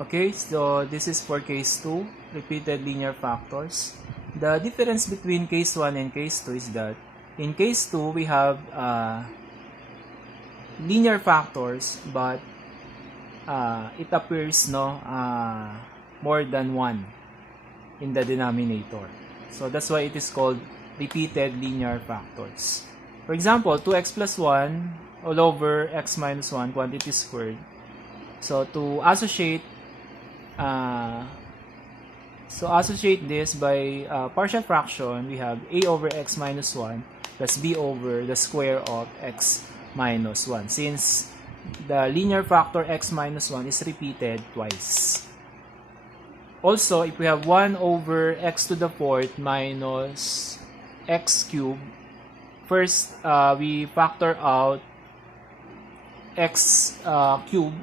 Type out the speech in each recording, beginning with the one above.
Okay, so this is for case 2, repeated linear factors. The difference between case 1 and case 2 is that in case 2 we have linear factors, but it appears more than 1 in the denominator. So that's why it is called repeated linear factors. For example, 2x plus 1 all over x minus 1 quantity squared. So to associate this by partial fraction, we have a over x minus 1 plus b over the square of x minus 1, since the linear factor x minus 1 is repeated twice. Also, if we have 1 over x to the fourth minus x cubed, first we factor out x cubed.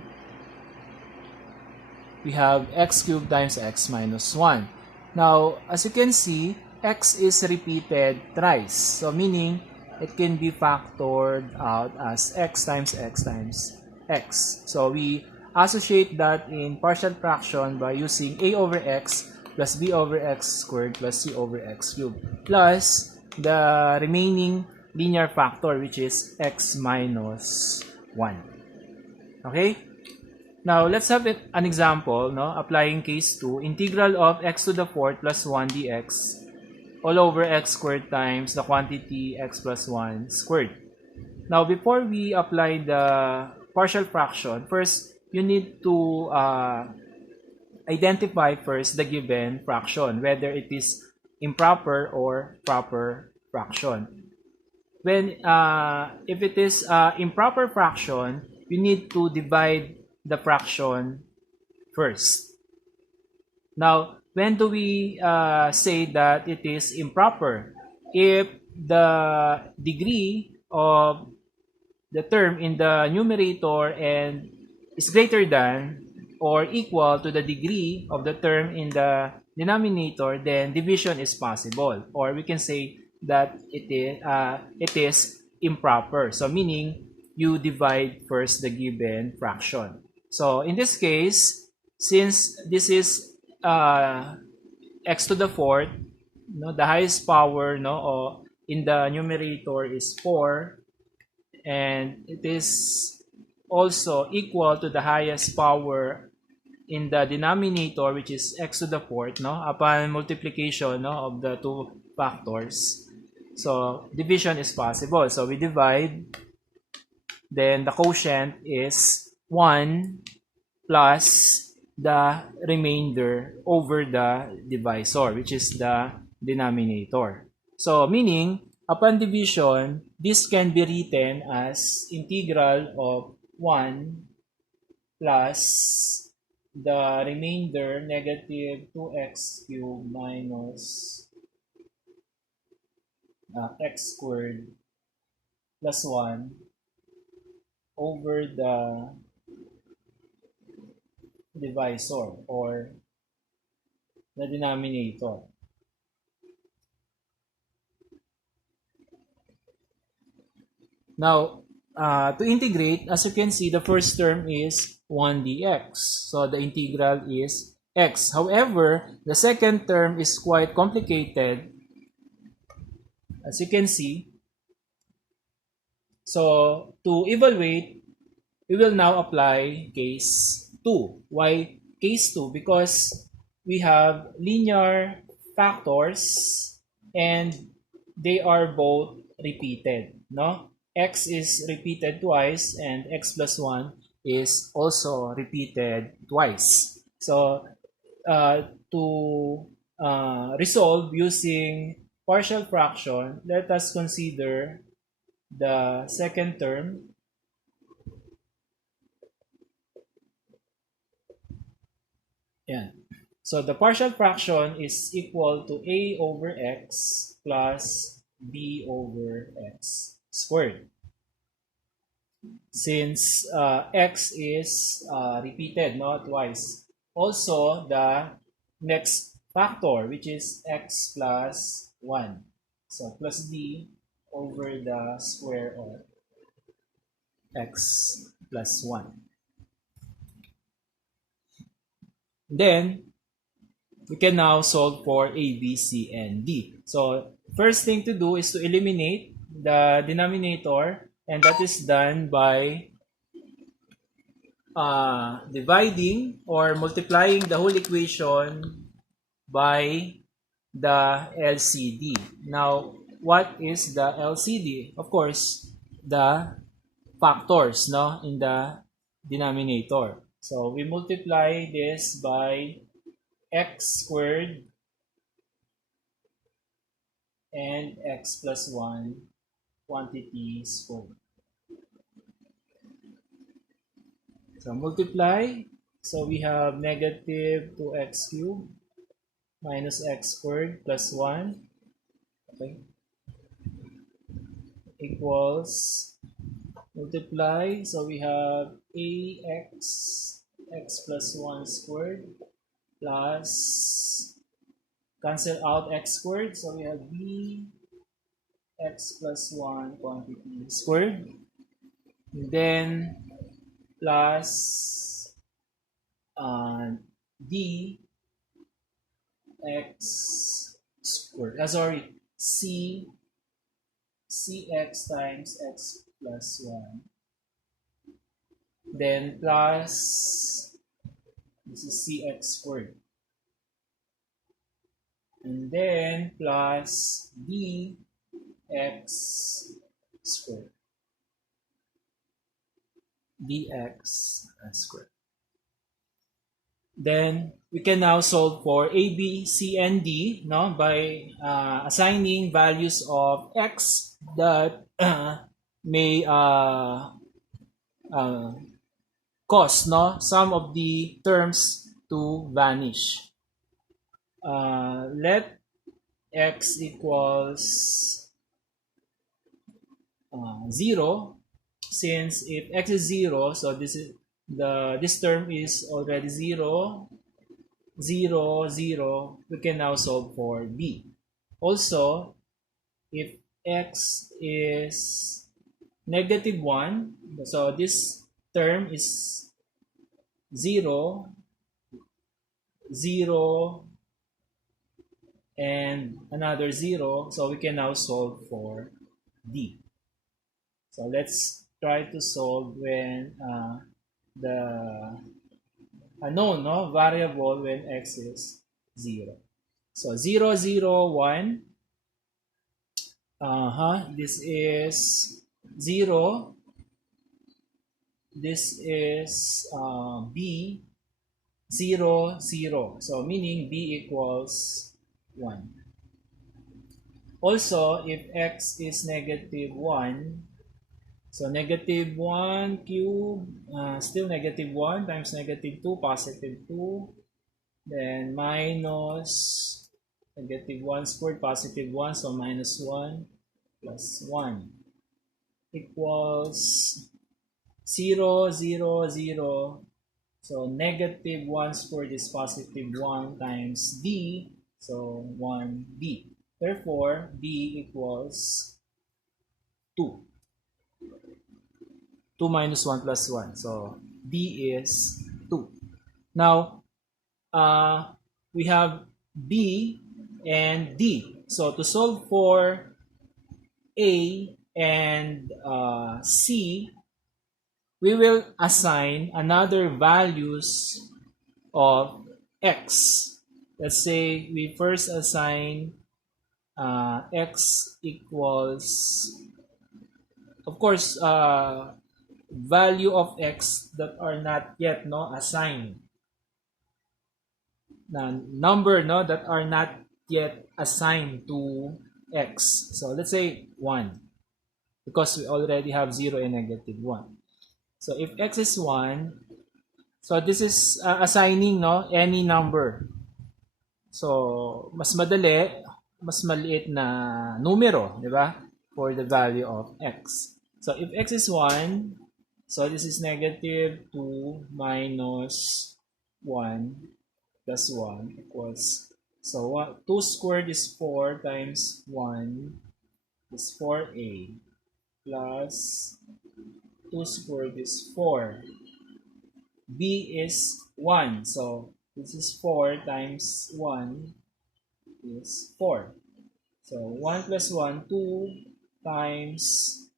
We have x cubed times x minus 1. Now, as you can see, x is repeated thrice. So, meaning, it can be factored out as x times x times x. So, we associate that in partial fraction by using a over x plus b over x squared plus c over x cubed plus the remaining linear factor, which is x minus 1. Okay? Now, let's have an example, applying case 2, integral of x to the fourth plus 1 dx all over x squared times the quantity x plus 1 squared. Now, before we apply the partial fraction, first, you need to identify first the given fraction, whether it is improper or proper fraction. If it is improper fraction, you need to divide the fraction first. Now, when do we say that it is improper? If the degree of the term in the numerator and is greater than or equal to the degree of the term in the denominator, then division is possible, or we can say that it is improper. So meaning you divide first the given fraction. So in this case, since this is x to the fourth, the highest power in the numerator is 4, and it is also equal to the highest power in the denominator, which is x to the fourth, upon multiplication of the two factors. So division is possible. So we divide, then the quotient is 1 plus the remainder over the divisor, which is the denominator. So meaning, upon division, this can be written as integral of 1 plus the remainder negative 2x cubed minus x squared plus 1 over the divisor or the denominator. Now, to integrate, as you can see, the first term is 1 dx. So the integral is x. However, the second term is quite complicated, as you can see. So to evaluate, we will now apply case 2. Why case 2? Because we have linear factors and they are both repeated, X is repeated twice and x plus 1 is also repeated twice. So to resolve using partial fraction, let us consider the second term. Yeah. So the partial fraction is equal to a over x plus b over x squared. Since x is repeated, twice. Also, the next factor, which is x plus 1. So plus b over the square of x plus 1. Then we can now solve for A, B, C, and D. So first thing to do is to eliminate the denominator, and that is done by dividing or multiplying the whole equation by the LCD. Now, what is the LCD? Of course, the factors, no, in the denominator. So we multiply this by x squared and x plus 1 quantity squared. So multiply. So we have negative 2x cubed minus x squared plus 1, okay, equals multiply. So we have ax x plus 1 squared plus cancel out x squared. So we have b x plus 1 quantity squared. And then plus d x squared. Sorry, cx times x plus 1. Then plus, this is cx squared. And then plus dx squared. dx squared. Then we can now solve for A, B, C, and D, no, by assigning values of x that may cause, no, some of the terms to vanish. Let x equals 0, since if x is 0, so this term is already 0, 0, 0, we can now solve for b. Also, if x is negative 1, so this term is 0, 0, and another 0, so we can now solve for d. So let's try to solve when the unknown, no, variable when x is 0. So 0, 0, 1. This is 0. This is b, 0, 0. So meaning b equals 1. Also, if x is negative 1, so negative 1 cube, still negative 1 times negative 2, positive 2. Then minus negative 1 squared, positive 1, so minus 1 plus 1 equals 0, 0, 0. So negative 1 squared is positive 1 times d, so 1d. Therefore, d equals 2. 2 minus 1 plus 1. So d is 2. Now, we have b and d. So to solve for a and c, we will assign another values of x. Let's say we first assign x equals, of course, value of x that are not yet, no, assigned. Number, no, that are not yet assigned to x. So let's say 1, because we already have 0 and negative 1. So if x is 1, so this is assigning, no, any number. So mas madali, mas maliit na numero, di ba? For the value of x. So if x is 1, so this is negative 2 minus 1 plus 1 equals, so 2 squared is 4 times 1 is 4a plus 2 squared is 4. b is 1, so This is 4 times 1 is 4. So 1 plus 1, 2 times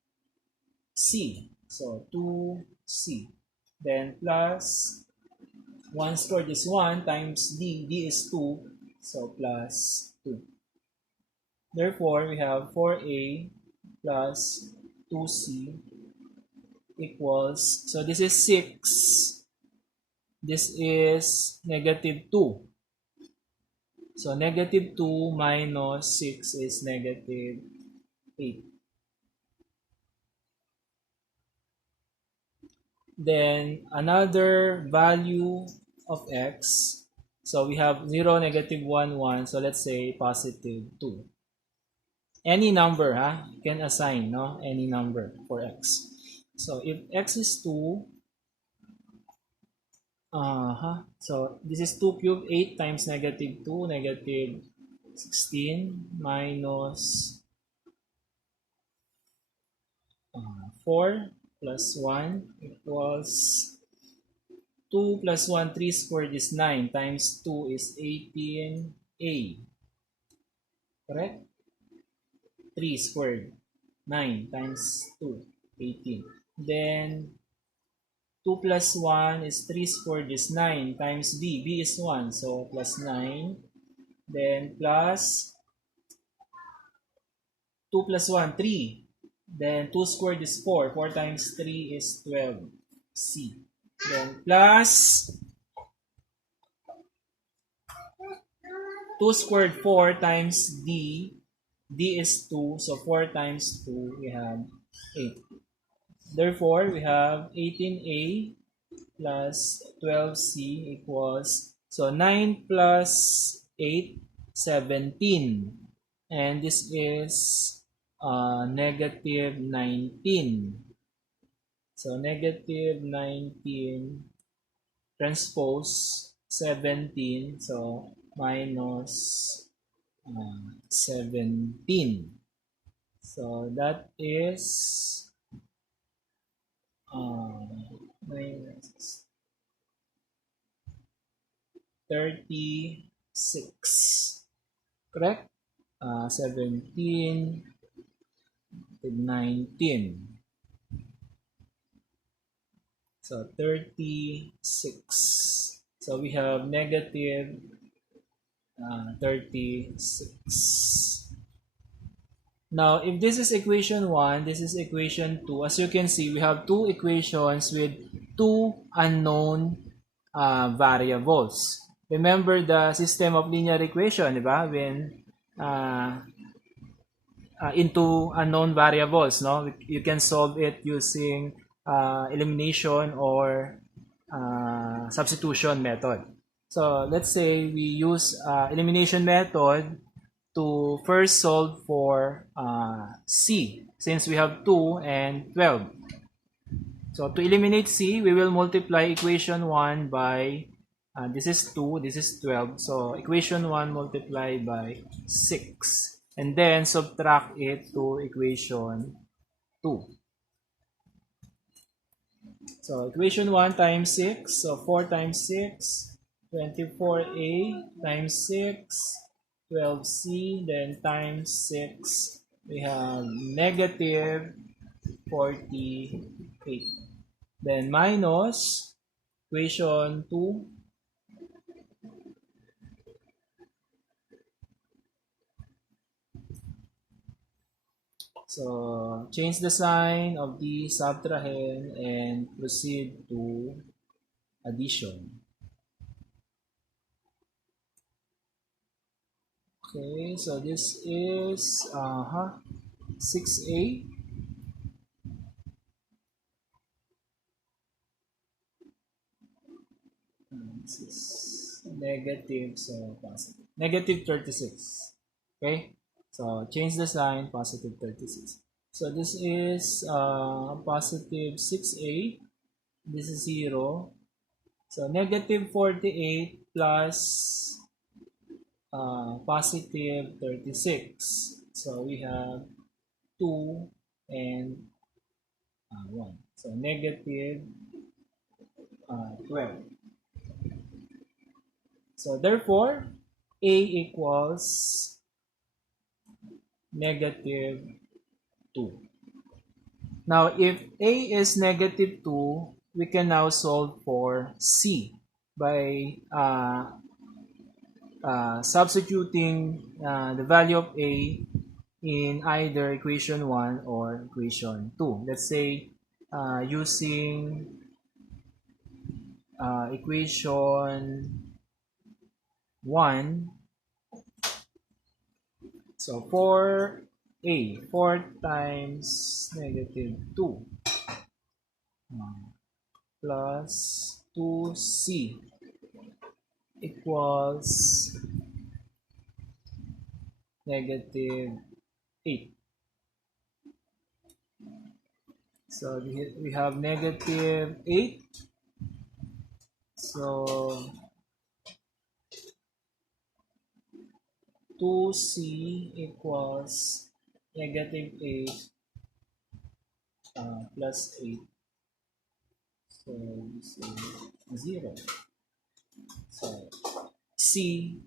C. So 2C. Then plus 1 squared is 1 times D. D is 2. So plus 2. Therefore, we have 4A plus 2C equals, so this is 6. This is negative 2. So negative 2 minus 6 is negative 8. Then another value of x. So we have 0, negative 1, 1. So let's say positive 2. Any number, you can assign, no? Any number for x. So if x is 2, so this is 2 cubed, 8 times negative 2, negative 16 minus 4 plus 1 equals 2 plus 1, 3 squared is 9 times 2 is 18a. Correct? 3 squared, 9 times 2, 18. Then 2 plus 1 is 3 squared is 9 times b. b is 1, so plus 9. Then plus 2 plus 1, 3. Then 2 squared is 4. 4 times 3 is 12c. Then plus 2 squared 4 times d. d is 2, so 4 times 2, we have 8. Therefore, we have 18a plus 12c equals, so 9 plus 8, 17. And this is negative 19. So negative 19 transpose 17, so minus 17. So that is minus 36. Correct? 17 to 19. So 36. So we have negative 36. Now, if this is equation 1, this is equation 2. As you can see, we have two equations with two unknown variables. Remember the system of linear equation, di ba? When into unknown variables, no? You can solve it using elimination or substitution method. So let's say we use elimination method to first solve for C, since we have 2 and 12. So to eliminate C, we will multiply equation 1 by, this is 2, this is 12. So equation 1 multiplied by 6. And then subtract it to equation 2. So equation 1 times 6, so 4 times 6, 24a times 6, 12c, then times 6, we have negative 48. Then minus equation 2, so change the sign of the subtrahend and proceed to addition. Okay, so this is 6a. This is negative, so positive. Negative 36. Okay, so change the sign, positive 36. So this is positive 6a. This is 0. So negative 48 plus positive 36. So we have 2 and 1. So negative 12. So therefore, A equals negative 2. Now, if A is negative 2, we can now solve for C by substituting the value of A in either equation 1 or equation 2. Let's say using equation 1, so for A, 4 times negative 2 plus 2C equals negative 8. So we have negative 8. So 2C equals negative 8 plus 8. So this is 0. So C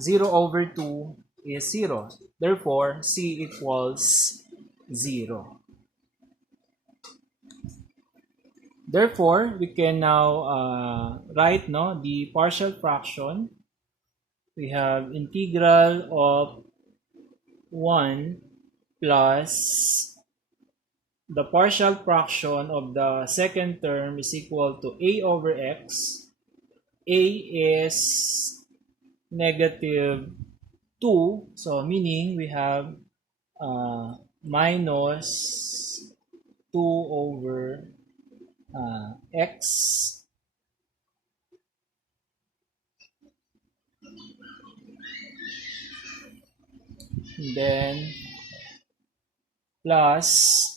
0 over 2 is 0. Therefore, C equals 0. Therefore, we can now write the partial fraction. We have integral of 1 plus the partial fraction of the second term is equal to A over X. A is negative 2, so meaning we have minus 2 over X, then plus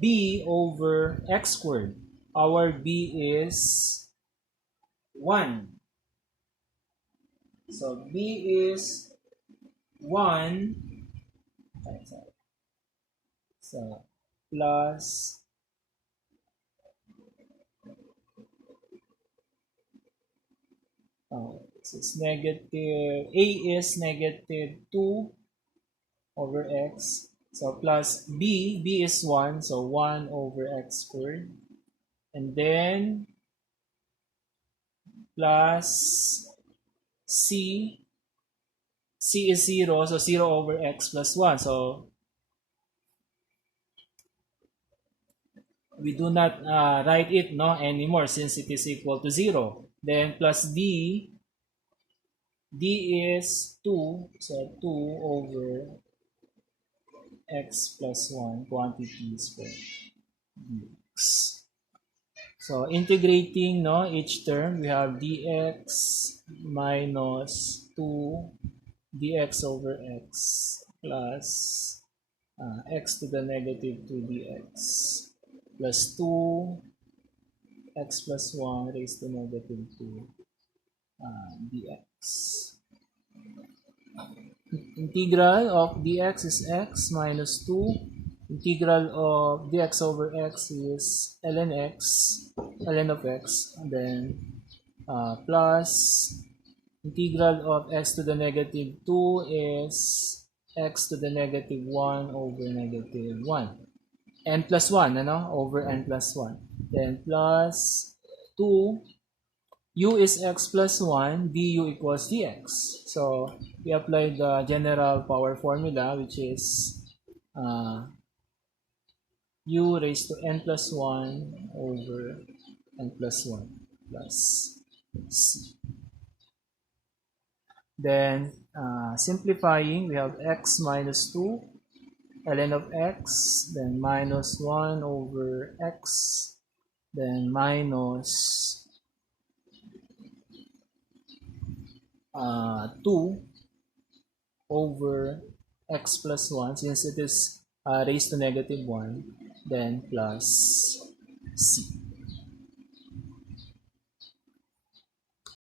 B over X squared. Our B is 1. So B is 1. So plus it's negative, A is negative 2 over X. So plus B is 1, so 1 over X squared. And then plus C is 0, so 0 over X plus 1. So we do not write it anymore since it is equal to 0. Then plus D is 2, so 2 over X plus 1 quantity squared dx. So integrating each term, we have dx minus 2 dx over x plus x to the negative 2 dx plus 2 x plus 1 raised to negative 2 dx. Integral of dx is x minus 2. Integral of dx over x is ln of x, and then plus integral of x to the negative 2 is x to the negative 1 over negative 1. N plus 1, over n plus 1. Then plus 2, u is x plus 1, du equals dx. So we apply the general power formula, which is u raised to n plus 1 over n plus 1 plus c. Then simplifying, we have x minus 2, ln of x, then minus 1 over x, then minus 2 over x plus 1, since it is raised to negative 1, then plus c.